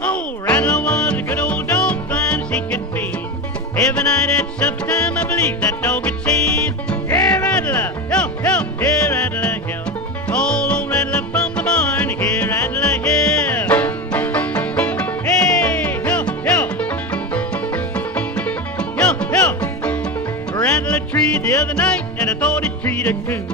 Oh, Rattler was a good old dog, fine as he could be. Every night at supper time, I believe that dog would say, "Here, Rattler, help, help, here, Rattler, help. Call old Rattler from the barn, here, Rattler, help. Hey, help, help, help, help." Rattler treed the other night, and I thought he'd treat a coon.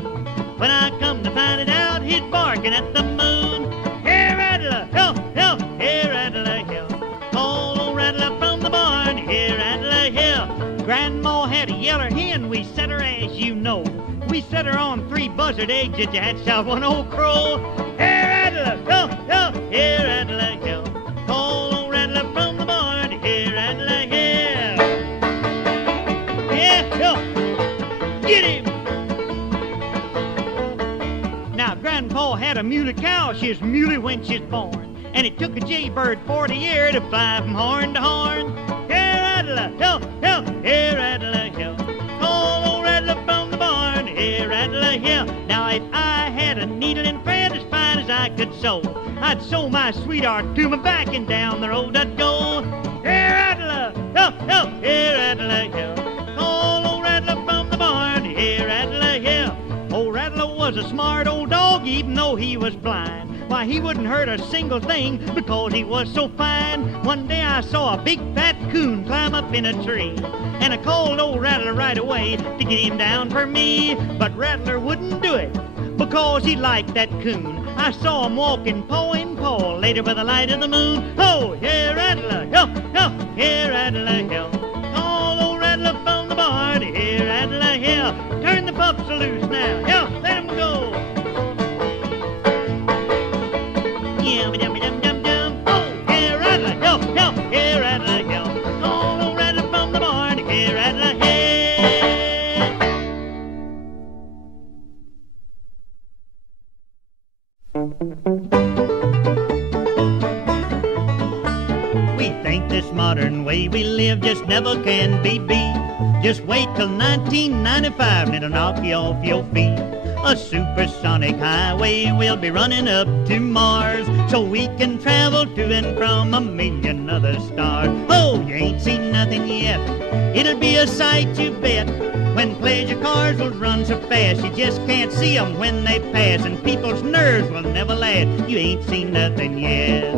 When I come to find it out, he's barking at the moon. "Here, Rattler, help, help, here, Rattler, help. Call old Rattler from the barn, here, Rattler, help." Grandma had a yeller hen, we set her as you know. We set her on 3 buzzard eggs that you hatched out 1 old crow. "Here, Rattler, help, help, here, Rattler, help. Call old Rattler from the barn, here, Rattler, help. Yeah, help. Get him." Now, Grandpa had a muley cow, she's muley when she's born. And it took a jaybird 40 years to fly from horn to horn. "Here, Rattler, help, help, here, Rattler, help. Call old Rattler from the barn, here, Rattler, help." Now, if I had a needle and thread as fine as I could sew, I'd sew my sweetheart to my back and down the road I'd go. "Here, Rattler, help, help, here, Rattler, help. Call old Rattler from the barn, here, Rattler, help." Old Rattler was a smart old dog, even though he was blind. Why, he wouldn't hurt a single thing because he was so fine. One day I saw a big fat coon climb up in a tree, and I called old Rattler right away to get him down for me. But Rattler wouldn't do it because he liked that coon. I saw him walking paw in paw later by the light of the moon. "Oh, here, Rattler, help, help, here, Rattler, help. Call old Rattler from the barn, here, Rattler, help. Turn the pups loose now, help, let 'em go." Yum-a-dum-a-dum-dum-dum. "Oh, here, Rattler, help, help, here, Rattler, help. Call old Rattler from the barn, here, Rattler, help." We think this modern way we live just never can be beat. Just wait till 1995 and it'll knock you off your feet. A supersonic highway will be running up to Mars, so we can travel to and from a million other stars. Oh, you ain't seen nothing yet. It'll be a sight, you bet, when pleasure cars will run so fast you just can't see 'em when they pass, and people's nerves will never last. You ain't seen nothing yet.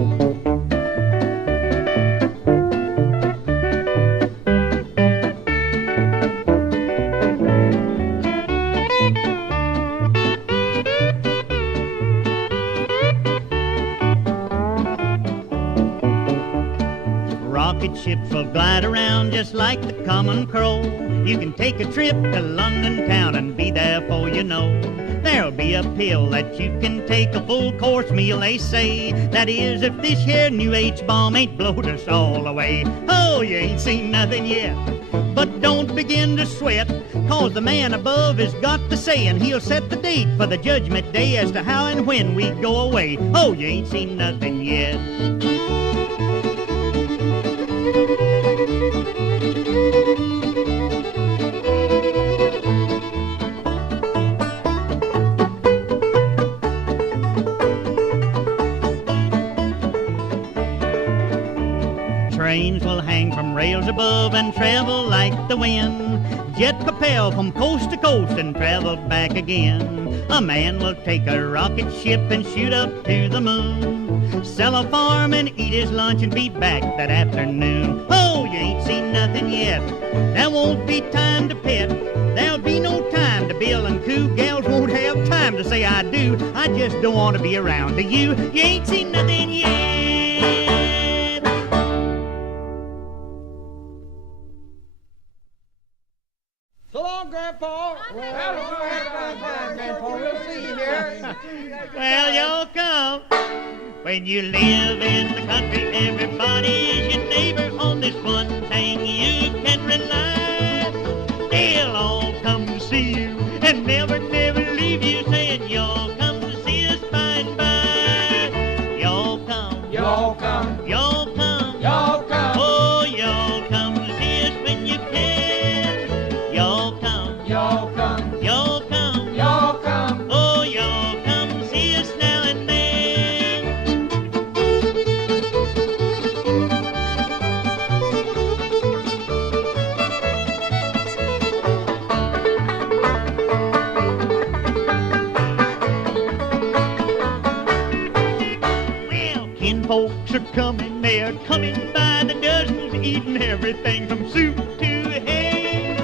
Rocket ships will glide around just like the common crow. You can take a trip to London town and be there for you know. There'll be a pill that you can take, a full course meal they say. That is, if this here new H bomb ain't blowed us all away. Oh, you ain't seen nothing yet. But don't begin to sweat, 'cause the man above has got the say, and he'll set the date for the judgment day as to how and when we go away. Oh, you ain't seen nothing yet. Trains will hang from rails above and travel like the wind. Jet propel from coast to coast and travel back again. A man will take a rocket ship and shoot up to the moon, sell a farm and eat his lunch and be back that afternoon. Oh, you ain't seen nothing yet. There won't be time to pet. There'll be no time to bill and coo. Gals won't have time to say I do. I just don't want to be around to you. You ain't seen nothing yet. So long, Grandpa. Grandpa. We'll see you here. Well, you'll come. When you live in the country, everybody is your neighbor. On this one thing you can rely. They'll all come to see you and never leave you, saying you'll come to see us by and by. You'll come. Y'all come. You'll come. Y'all come. Oh, you'll come to see us when you can. You'll come. Y'all come. You'll come. Y'all come. Oh, you'll come see us now and then. Kinfolks are coming, they are coming by the dozens, eating everything from soup to hay.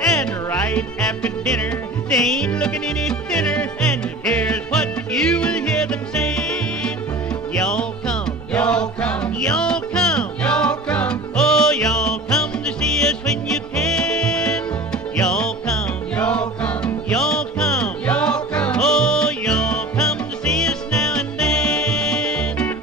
And right after dinner, they ain't looking any thinner, and here's what you will hear them say. Y'all come, Y'all come, y'all come, y'all come, oh, y'all come to see us when you can. Y'all come, y'all come, y'all come, y'all come. oh, y'all come to see us now and then.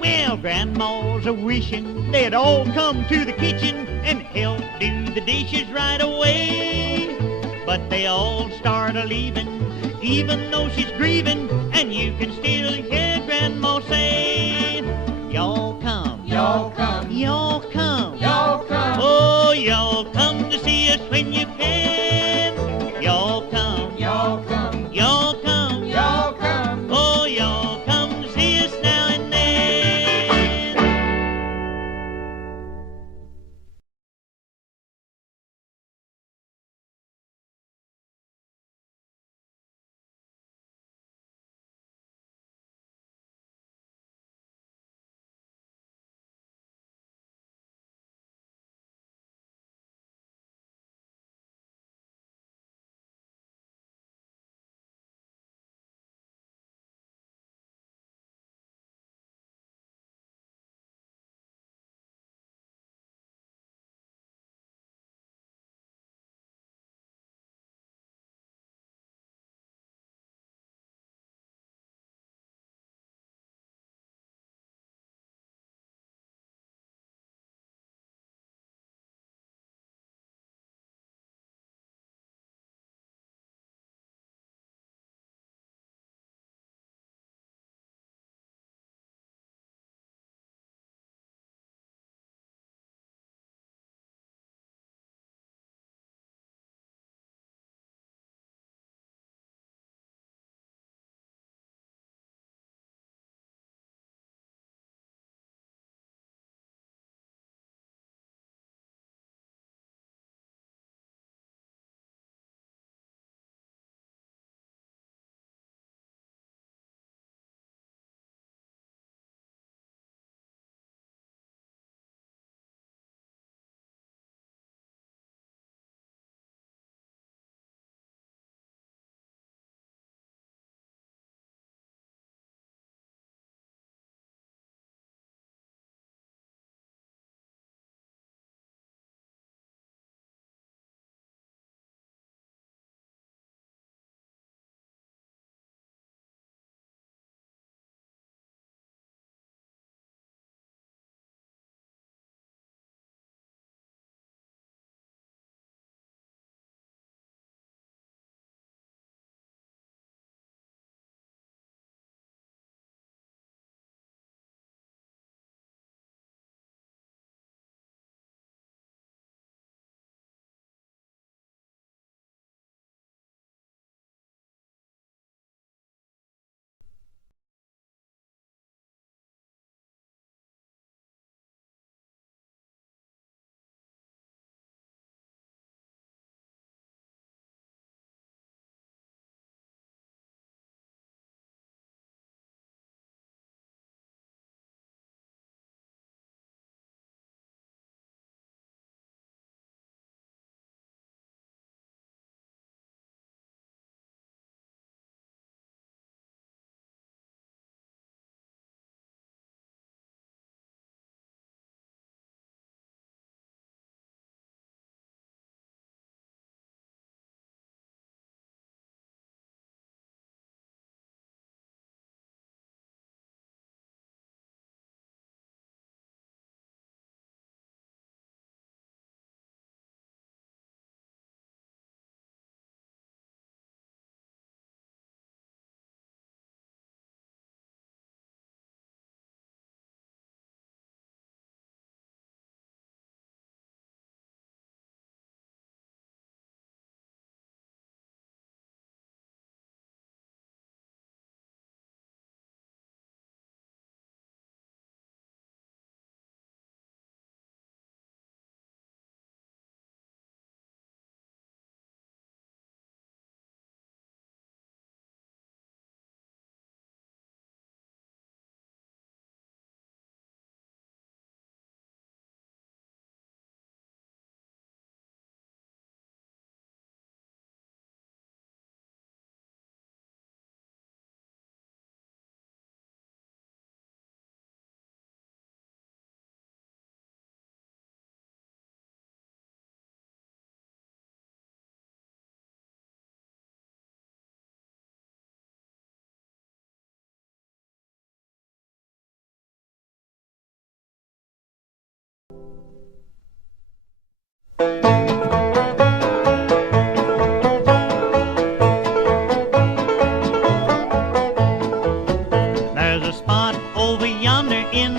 Well, grandmas are wishing they'd all come to the kitchen and help do the dishes right away. But they all start a-leaving, even though she's grieving, and you can still hear grandma say, y'all come, Y'all come, y'all come, y'all come, oh, y'all come to see us when you can. Y'all come, y'all come, y'all come, y'all come. oh, y'all come to see us now and then.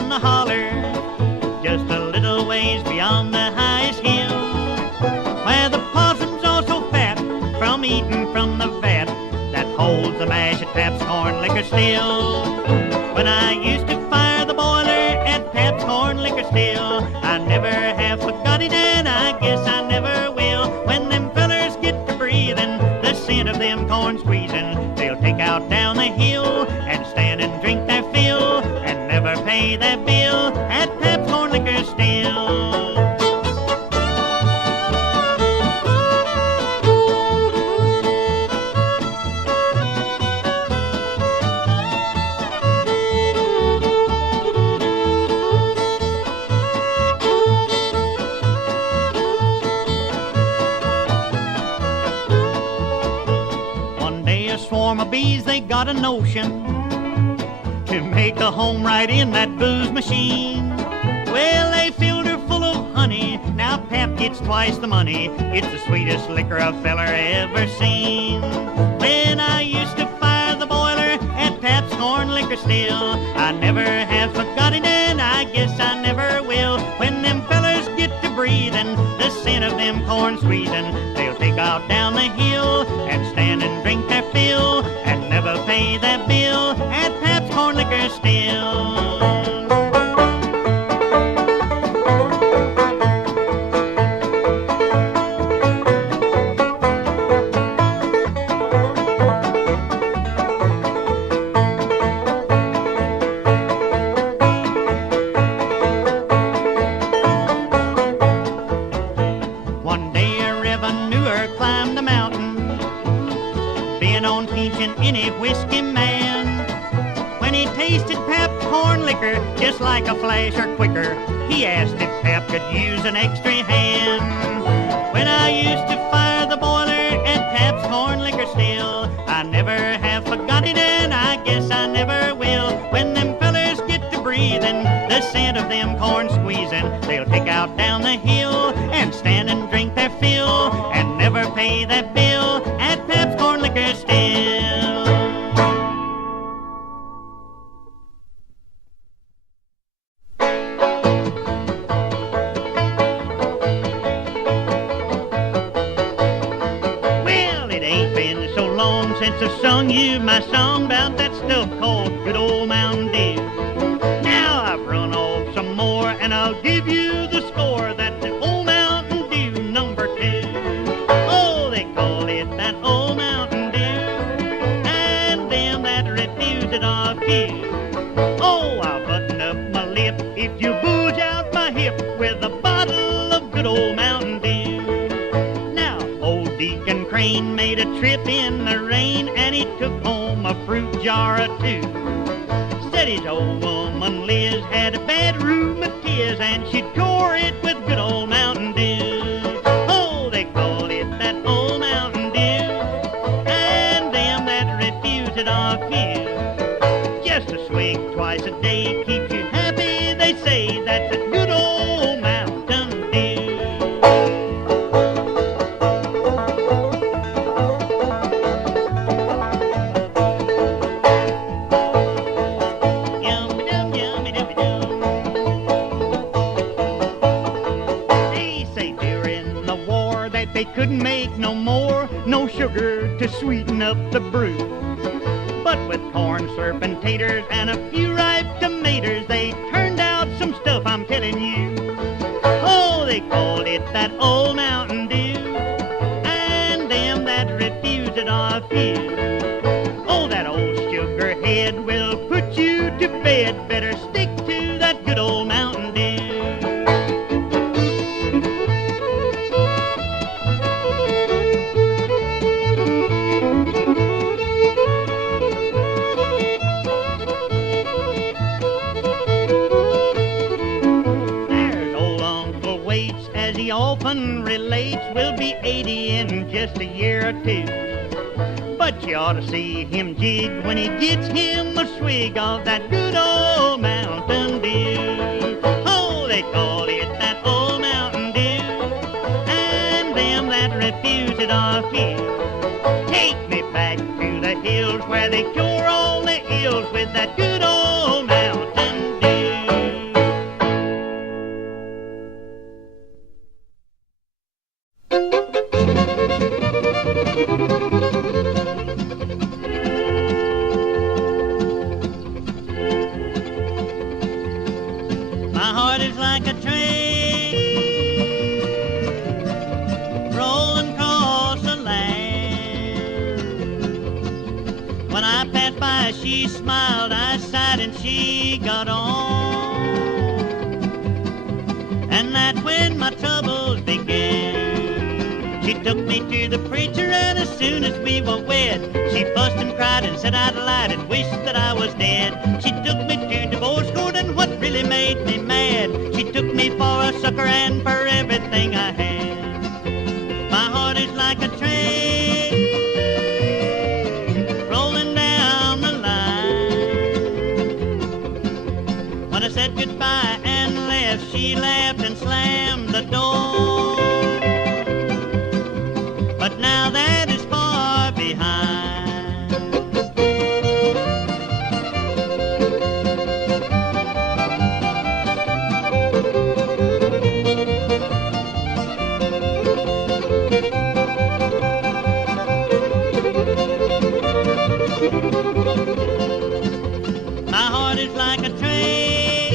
the holler, just a little ways beyond the highest hill, where the possum's all so fat from eating from the vat that holds the mash at Pap's Corn Liquor still. When I used to fire the boiler at Pap's Corn Liquor still, I never have forgot it, and I guess I never will. When them fellers get to breathing the scent of them corn squeezing, they'll take out down the hill and stand and drink their fill and never pay their bill at Pap's Corn Liquor still. Swarm of bees, they got a notion to make a home right in that booze machine. Well, they filled her full of honey. Now Pap gets twice the money. It's the sweetest liquor a feller ever seen. When I used to fire the boiler at Pap's Corn Liquor still, I never have forgot it, and I guess I never will. When them fellers get to breathing the scent of them corn squeezing, they'll take out down the hill and stand and drink their fill and never pay their bill at Pap's Corn Liquor still. One day a revenuer climbed the mountain, bent on teaching any whiskey man. When he tasted Pap's Corn Liquor, just like a flash or quicker, he asked if Pap could use an extra hand. When I used to fire the boiler at Pap's Corn Liquor still, I never have forgot it, and I guess I never will. When them fellers get to breathing the scent of them corn squeezing, they'll take out down the hill and stand and drink their fill and never pay their bill at Pap's Corn Liquor still. Well, it ain't been so long since I sung you my song about that stuff called good old Mountain Dew. Now I've run off some more, and I'll give you the score. That's an old Mountain Dew number 2. Oh, they call it that old Mountain Dew, and them that refuse it are few. Oh, I'll button up my lip if you bulge out my hip with a bottle of good old Mountain Dew. Now, old Deacon Crane made a trip in the rain, and he took home a fruit jar or 2. Said his old woman Liz had a bad rheumatiz, and she tore it with good old Mountain Dew. Oh, they call it that old Mountain Dew, and them that refuse it are few. Just a swig twice a day keeps you happy, they say. That's a good old Mountain Dew. Yummy-dum, yummy-dum-dum. They say during the war that they couldn't make no more, no sugar to sweeten up the brew. But with corn, syrup, and taters and a few ripe tomatoes, they turned out some stuff, I'm telling you. Oh, they called it that old Mountain Dew, and them that refuse it are few. Oh, that old sugar head will put you to bed. Better stick to that good old Mountain Dew. There's old Uncle Waits, as he often relates, will be 80 in just a year or 2. But you ought to see him jig when he gets him a swig of that good old Mountain Dew. Oh, they call it that old Mountain Dew, and them that refuse it are few. Take me back to the hills where they cure all the ills with that good old Mountain Dew. My heart is like a train rolling across the land. When I passed by, she smiled, I sighed, and she got on. And that's when my troubles began. She took me to the preacher, and as soon as we were wed, she fussed and cried and said I'd lied and wished that I was dead. She took me to divorce court, and what really made me mad, she took me for a sucker and for everything I had. My heart is like a train rolling down the line. When I said goodbye and left, she laughed and slammed the door. But now that is far behind. My heart is like a train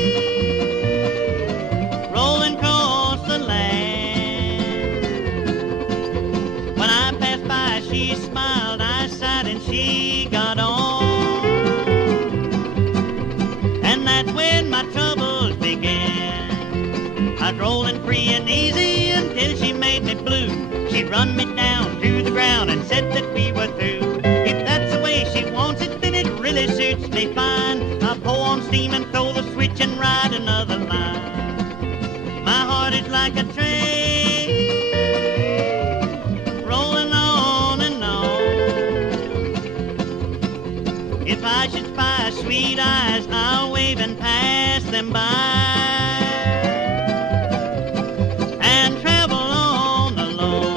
rolling across the land. When I passed by, she smiled, I sighed, and she got on. And that's when my troubles began. I'd rollin' free and easy until she made me blue. She'd run me down to the ground and said that we were through. If that's the way she wants it, then it really suits me fine. I'll pour on steam and throw the switch and ride another line. My heart is like a train rolling on and on. If I should spy sweet eyes, I'll wave and pass them by and travel on alone.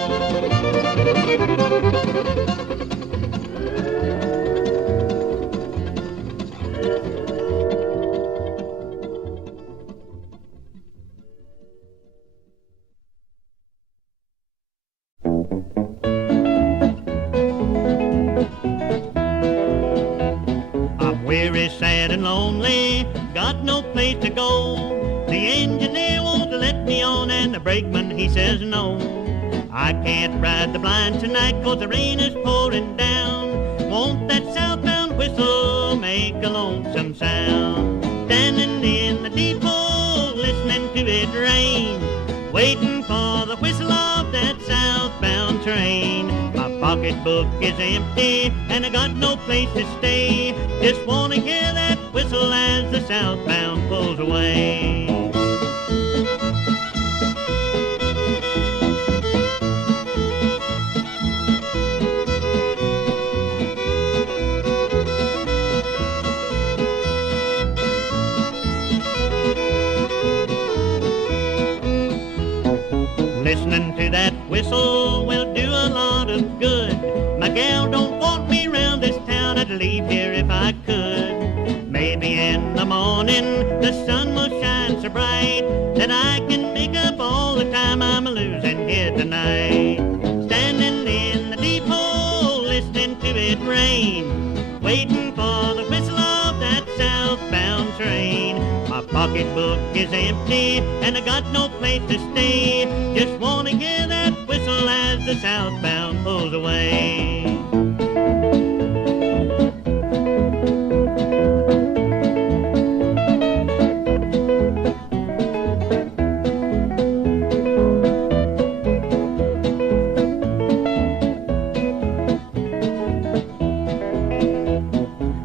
I'm weary, sad, and lonely, got no place to go. The engineer won't let me on, and the brakeman, he says no. I can't ride the blind tonight, 'cause the rain is pouring down. Won't that southbound whistle make a lonesome sound? Standing in the depot, listening to it rain, waiting for the whistle of that southbound train. My pocketbook is empty, and I got no place to stay. Just wanna hear that whistle as the southbound pulls away. Listening to that whistle will do a lot of good. My gal don't want me round this town, I'd leave here if I could. Maybe in the morning the sun will shine so bright that I can make up all the time I'm losing here tonight. Standing in the depot, listening to it rain, waiting for the whistle of that southbound train. My pocketbook is empty, and I got no place to stay. Just wanna hear that whistle as the southbound pulls away.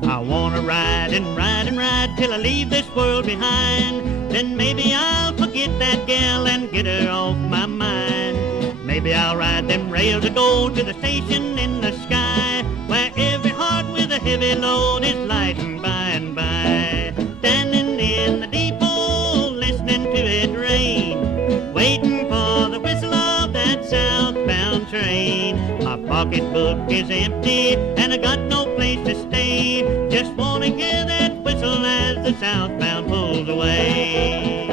I wanna ride and ride and ride till I leave this world behind. Then maybe I'll forget that gal and get her off my mind. Maybe I'll ride them rails that go to the station in the sky, where every heart with a heavy load is lightened by and by. Standing in the depot, listening to it rain, waiting for the whistle of that southbound train. My pocketbook is empty, and I got no place to stay. Just wanna hear that whistle as the southbound pulls away.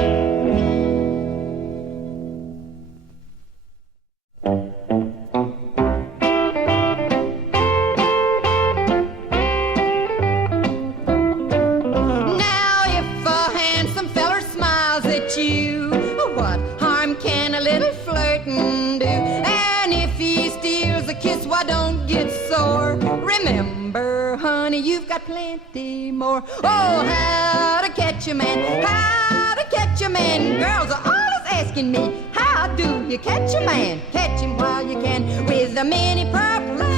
Now if a handsome feller smiles hurt you. What harm can a little flirting do? And if he steals a kiss, why don't get sore? Remember, honey, you've got plenty more. Oh, how to catch a man, how to catch a man. Girls are always asking me, how do you catch a man? Catch him while you can with a mini purple line.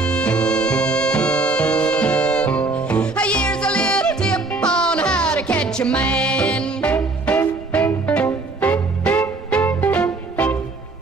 Here's a little tip on how to catch a man.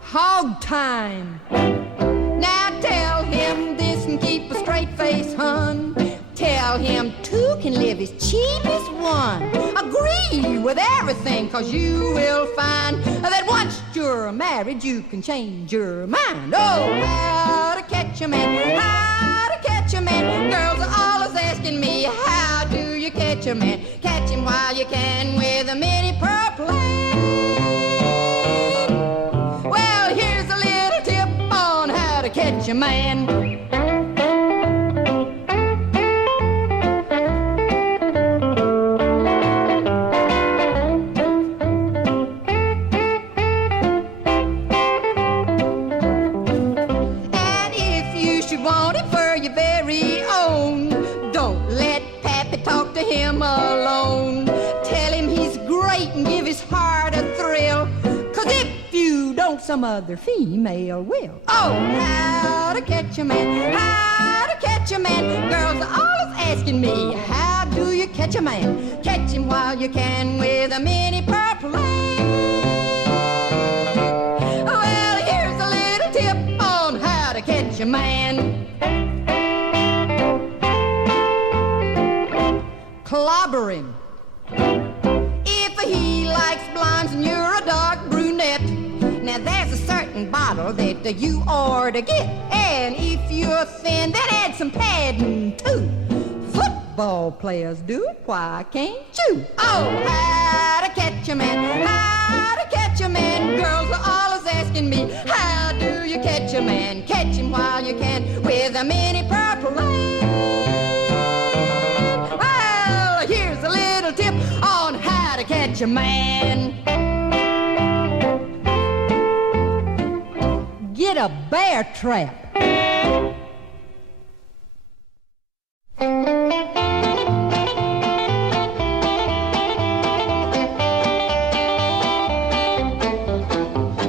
Hog time. Now tell him this and keep a straight face, hun. Tell him two can live as cheap as one. Agree with everything, cause you will find that once you're married you can change your mind. Oh, how to catch a man, how to catch a man. Girls are always asking me, how do you catch a man? Catch him while you can with a mini purple line. Well, here's a little tip on how to catch a man. Him alone. Tell him he's great and give his heart a thrill. Cause if you don't, some other female will. Oh, how to catch a man, how to catch a man. Girls are always asking me, how do you catch a man? Catch him while you can with a mini purple line. Well, here's a little tip on how to catch a man. Clobber him. If he likes blondes and you're a dark brunette, now there's a certain bottle that you ought to get. And if you're thin, then add some padding too. Football players do it, why can't you? Oh, how to catch a man, how to catch a man. Girls are always asking me, how do you catch a man? Catch him while you can with a mini purple line. Here's a little tip on how to catch a man. Get a bear trap.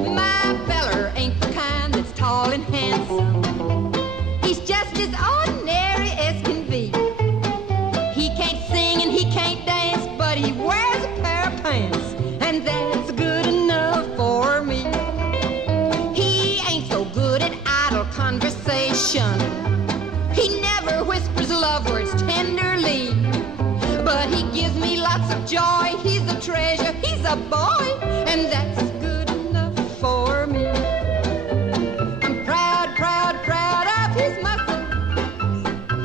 My feller ain't the kind that's tall and handsome. He's just as ordinary as can be. He can't sing and he can't dance, but he wears a pair of pants, and that's good enough for me. He ain't so good at idle conversation. He never whispers love words tenderly, but he gives me lots of joy. He's a treasure, he's a boy, and that's good enough for me. I'm proud, proud, proud of his muscles.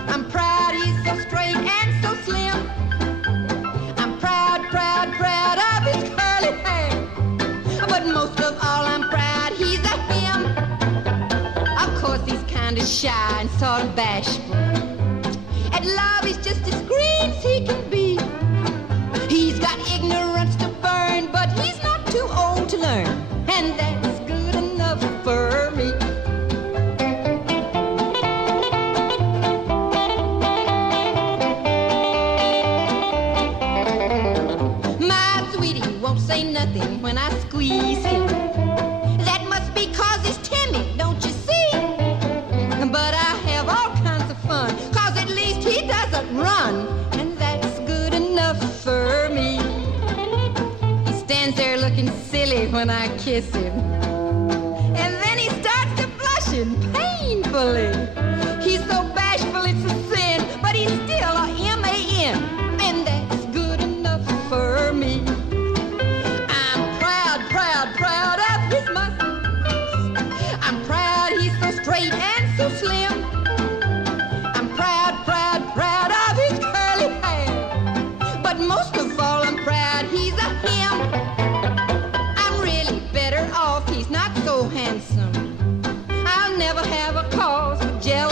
I'm proud he's so straight and so slim. I'm proud, proud, proud of his curly hair. But most of all, I'm proud he's a him. Of course, he's kind of shy and sort of bashful. At love, he's just as green as he can be. He's got ignorance to burn, but he's not too old to learn. And that's good enough for me. Say nothing when I squeeze him. That must be 'cause he's timid, don't you see? But I have all kinds of fun, 'cause at least he doesn't run, and that's good enough for me. He stands there looking silly when I kiss him, and then he starts to blushing painfully. He's so bashful it's a sin, but he's still a M-A-N, and that's good enough for me. Proud of his muscles. I'm proud he's so straight and so slim. I'm proud, proud, proud of his curly hair. But most of all, I'm proud he's a him. I'm really better off he's not so handsome. I'll never have a cause for jealousy.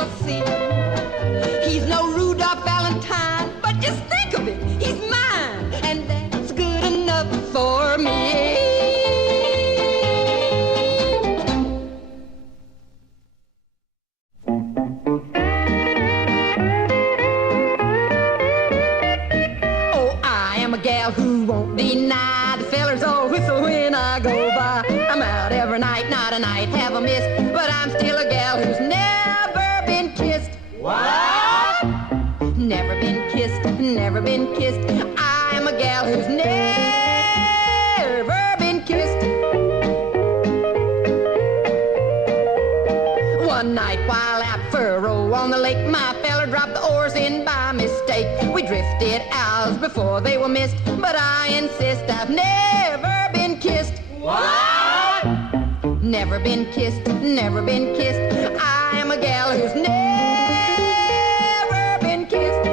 when I go by. I'm out every night, not a night have I missed, but I'm still a gal who's never been kissed. What? Never been kissed, never been kissed. I'm a gal who's never been kissed. One night while out for a row on the lake, my feller dropped the oars in by mistake. We drifted hours before they were missed, but I insist I've never been kissed. What? Never been kissed, never been kissed. I am a gal who's never been kissed.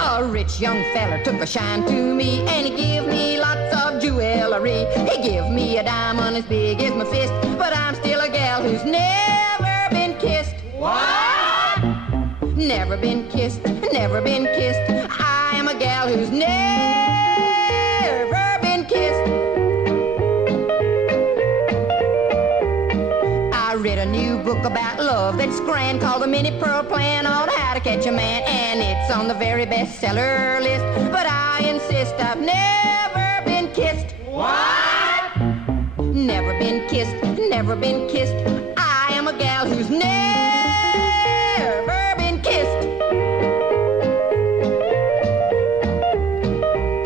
A rich young feller took a shine to me, and he give me lots of jewelry. He give me a diamond as big as my fist, but I'm still a gal who's never been kissed. What? Never been kissed, never been kissed. I am a gal who's never been kissed. I read a new book about love that's grand, called The Minnie Pearl Plan on How to Catch a Man, and it's on the very bestseller list, but I insist I've never been kissed. What? Never been kissed, never been kissed. I am a gal who's never been kissed.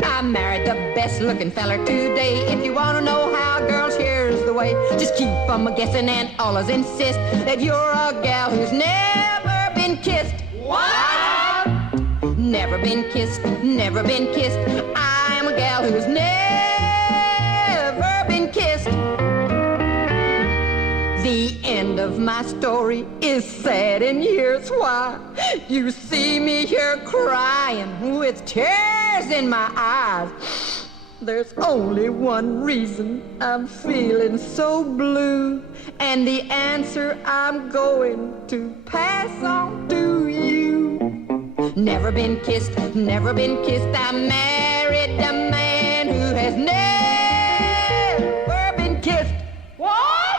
I married the best looking feller today. If you want to know how girls, here's the way. Just keep on guessing and always insist that you're a gal who's never been kissed. What? Never been kissed, never been kissed. I'm a gal who's never been kissed. The end of my story is sad, and here's why. You see me here crying with tears in my eyes. There's only one reason I'm feeling so blue, and the answer I'm going to pass on to you. Never been kissed, never been kissed. I married a man who has never been kissed. What?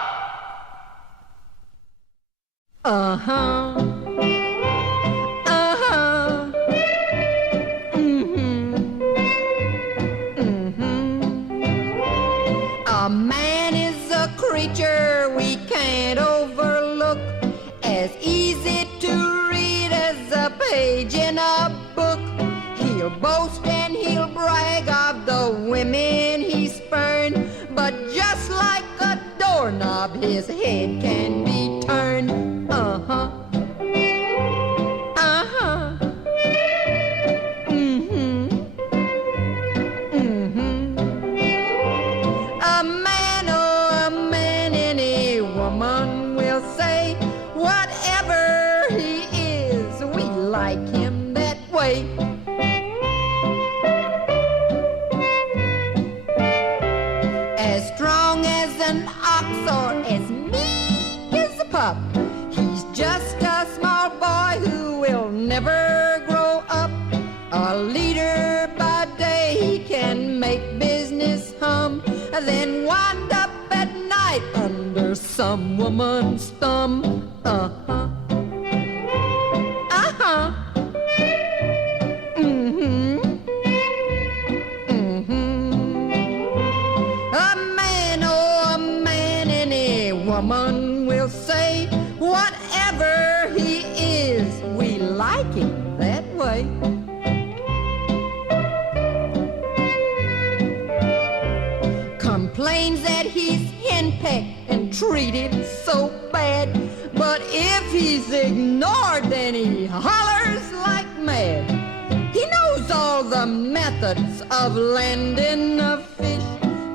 Uh-huh. Uh-huh. Mm-hmm. Mm-hmm. A man is a creature we can't overlook, as easy to read as a page in a book. He'll boast and he'll brag of the women he spurned, but just like a doorknob, his head can be turned. Uh-huh. Uh-huh. Mm-hmm. Mm-hmm. A man, oh, a man, any woman will say, whatever he is, we like him that way. As strong as an ox or as meek as a pup, he's just a small boy who will never grow up. A leader by day, he can make business hum, then wind up at night under some woman's thumb. Uh-huh. Uh-huh. Mm-hmm. Mm-hmm. A man, oh, a man, any woman will say, whatever he is, we like him that way. Complains that he's henpecked and treated so bad, but if he's ignored, then he hollers like mad. He knows all the methods of landing a fish,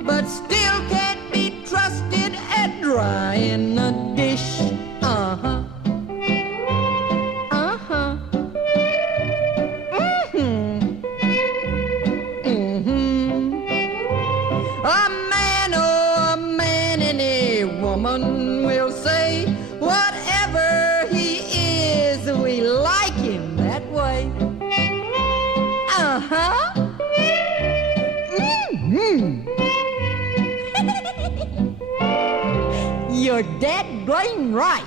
but still can't be trusted at drying a dish. Uh-huh. Uh-huh. Mm-hmm. Mm-hmm. A man, oh, a man, any woman will say, whatever he is, we like him that way. Uh-huh. Mm-hmm. You're dead blame right.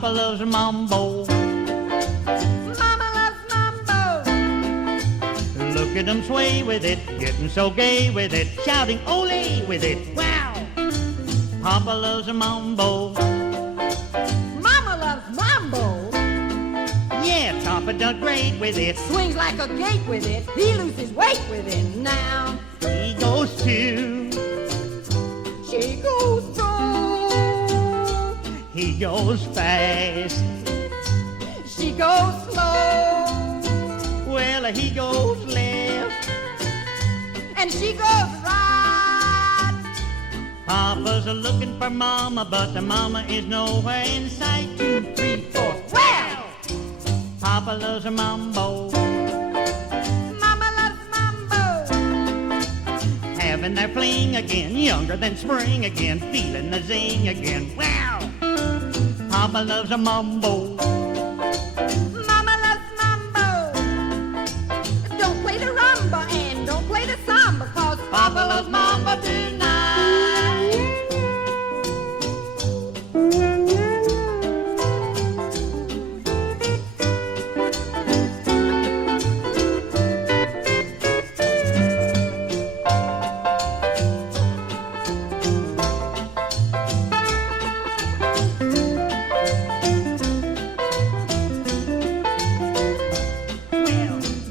Papa loves a mambo. Mama loves mambo. Look at them sway with it, getting so gay with it, shouting ole with it. Wow! Papa loves a mambo. Mama loves mambo. Yeah, Papa done great with it. Swings like a gate with it. He loses weight with it now. He goes too. She goes slow. He goes fast. She goes slow. Well, he goes left. And she goes right. Papa's looking for Mama, but the Mama is nowhere in sight. 2, 3, 4. Well, Papa loves a mambo. Mama loves mambo. Having their fling again, younger than spring again, feeling the zing again. Wow! Papa loves a mambo. Mama loves mambo. Don't play the rumba and don't play the samba, 'cause Papa loves mambo tonight.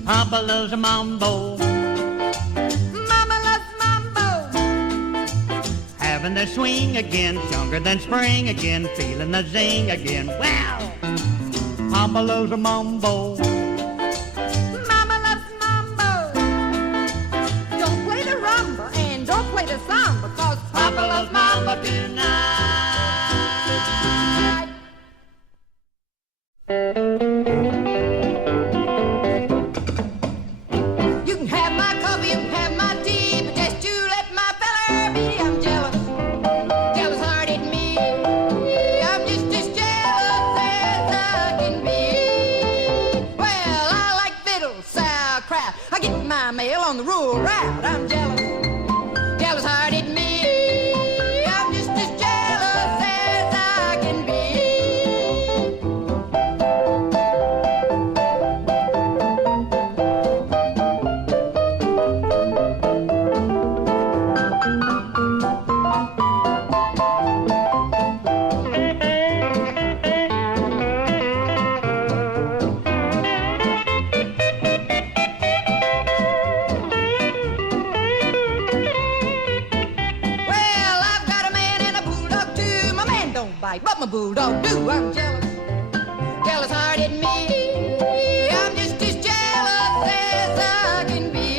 Papa loves a mambo. Mama loves mambo. Having their swing again, younger than spring again, feeling the zing again. Wow! Papa loves a mambo. Mama loves mambo. Don't play the rumba and don't play the samba, 'cause Papa loves mambo tonight. You can have my coffee, you can have my tea, but just you let my feller be. I'm jealous, jealous-hearted me. I'm just as jealous as I can be. Well, I like fiddle, Sass-A-Frass. I get my mail on the rural route. I'm jealous, jealous-hearted me. I'm just as jealous as I can be. Well, I've got a man and a bulldog too. My man don't bite, but my bulldog do. I'm jealous, jealous-hearted me. I'm just as jealous as I can be.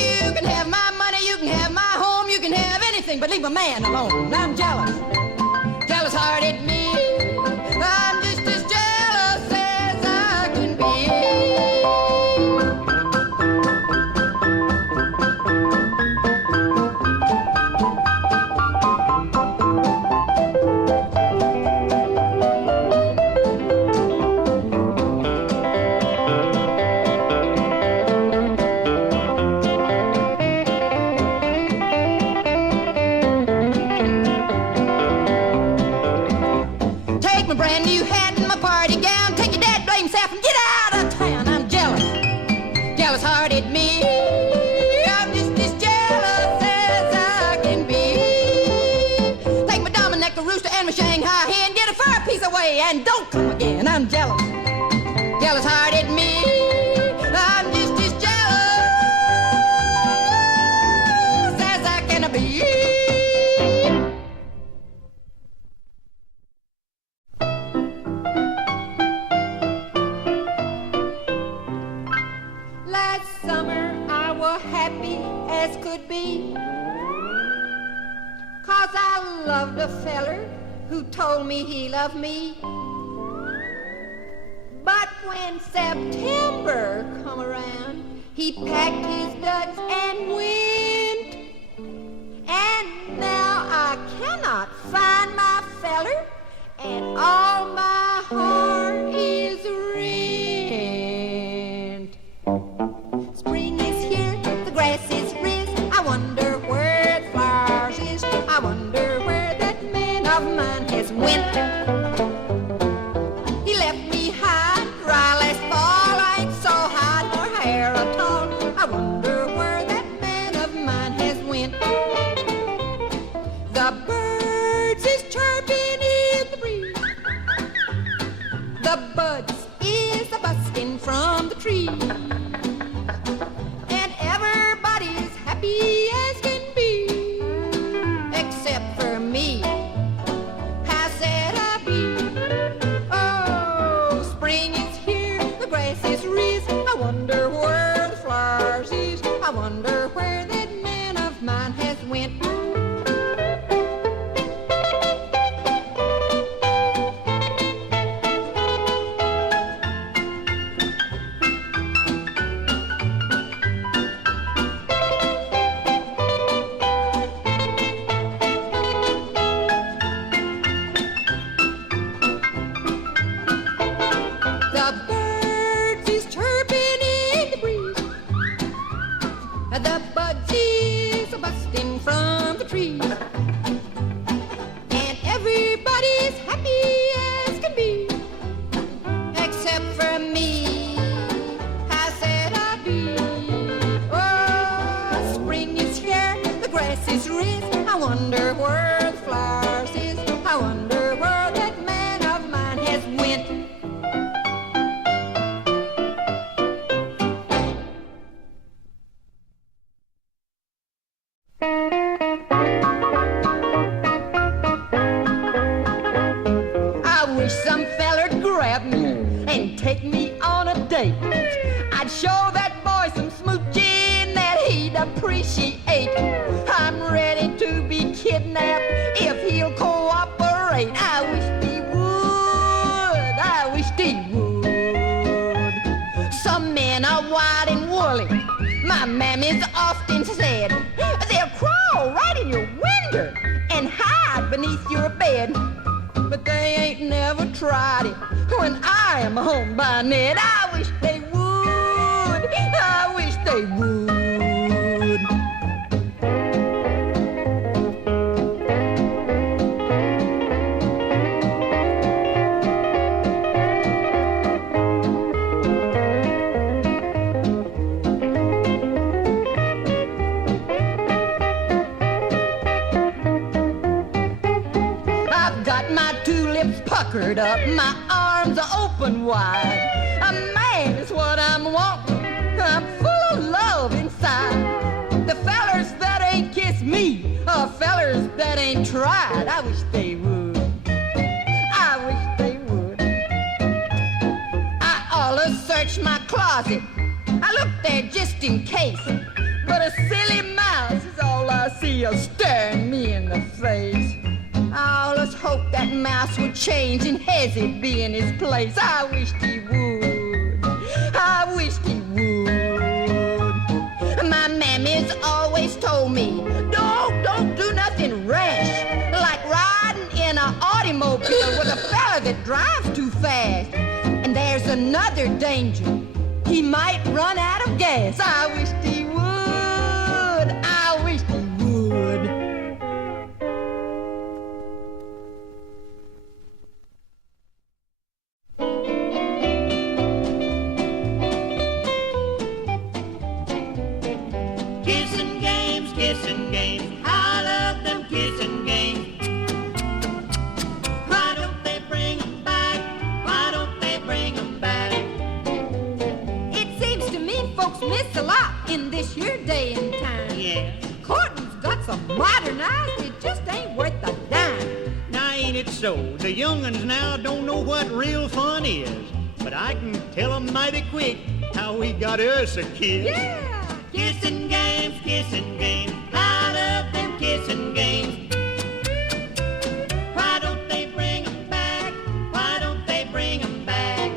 You can have my money, you can have my home, you can have anything, but leave my man alone. I'm jealous, jealous-hearted me. I'm just as jealous as I can be. Take my brand new hat and my party gown. Take your dad blame self and get out of town. I'm jealous, jealous-hearted me. I'm just as jealous as I can be. Take my Dominic, a rooster, and my Shanghai hen. Get a fur piece away and don't come again. I'm jealous, jealous-hearted me. I'm just as jealous as I can be. Last summer I was happy as could be, 'cause I loved a feller who told me he loved me. But when September come around, he packed his duds and went. And now I cannot find my feller, and all my heart is rent. Spring is here, the grass is risen. I wonder where it flowers is. I wonder where that man of mine has went. I wonder where that man of mine has went. I wish some feller'd grab me and take me on a date. I'd show that boy some smooching that he'd appreciate. I'm ready to be kidnapped if he'll cooperate. I wish he would, I wish he would. Some men are wild and woolly, my mammy's often said. They'll crawl right in your window and hide beneath your bed. But they ain't never tried it when I am home by night. I wish they would, I wish they would. Puckered up, my arms are open wide. A man is what I'm wanting. I'm full of love inside. The fellers that ain't kissed me are fellers that ain't tried. I wish they would. I wish they would. I allers search my closet. I look there just in case. But a silly mouse is all I see staring me in the face. I always hope that mouse would change and Hezzy be in his place. I wish he would. I wish he would. My mammy's always told me, don't do nothing rash, like riding in an automobile with a fella that drives too fast. And there's another danger. He might run out of gas. I wish he would. I wish he would. Kissin' games, kissin' games. I love them kissin' games. Why don't they bring 'em back? Why don't they bring 'em back? It seems to me folks miss a lot in this here day and time. Yeah. Courting's got so modernized, it just ain't worth a dime. Now ain't it so? The young'uns now don't know what real fun is. But I can tell 'em mighty quick how we got us a kid. Yeah. Kissin' games, kissin' games. I love them kissin' games. Why don't they bring 'em back? Why don't they bring 'em back?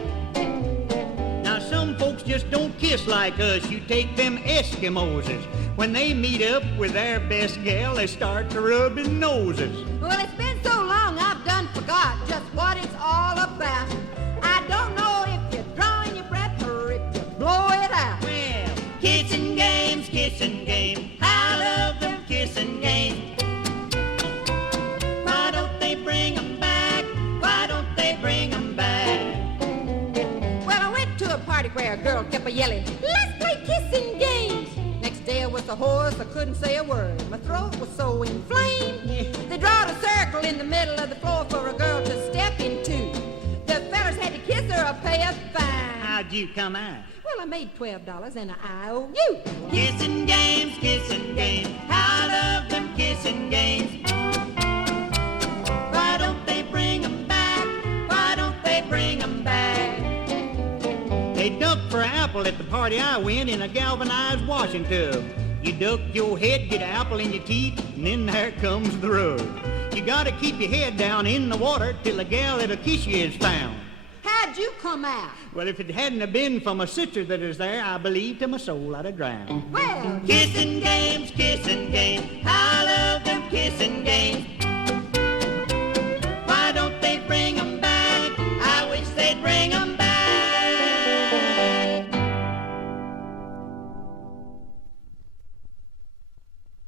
Now some folks just don't kiss like us. You take them Eskimoses. When they meet up with their best gal, they start to rub his noses. Well, it's been so long I've done forgot just what it's all about. I don't know if you're drawing your breath or if you blow it out. Well, kissin' games, kissin' games. I love them kissin' games. Why don't they bring 'em back? Why don't they bring 'em back? Well, I went to a party where a girl kept a-yelling, "Let's play kissing games." Next day I was a horse, I couldn't say a word. My throat was so inflamed. They drawed a circle in the middle of the floor for a girl to step into. The fellas had to kiss her or pay a fine. How'd you come out? Well, I made $12 and an IOU. Kissin' games, kissin' games. I love them kissin' games. Why don't they bring 'em back? Why don't they bring 'em back? They ducked for an apple at the party I went in a galvanized washing tub. You duck your head, get an apple in your teeth, and then there comes the rub. You gotta keep your head down in the water till a gal that'll kiss you is found. How'd you come out? Well, if it hadn't have been for my sister that is there, I believe to my soul I'd have drowned. Well, Kissin' games, kissin' games. I love them kissin' games.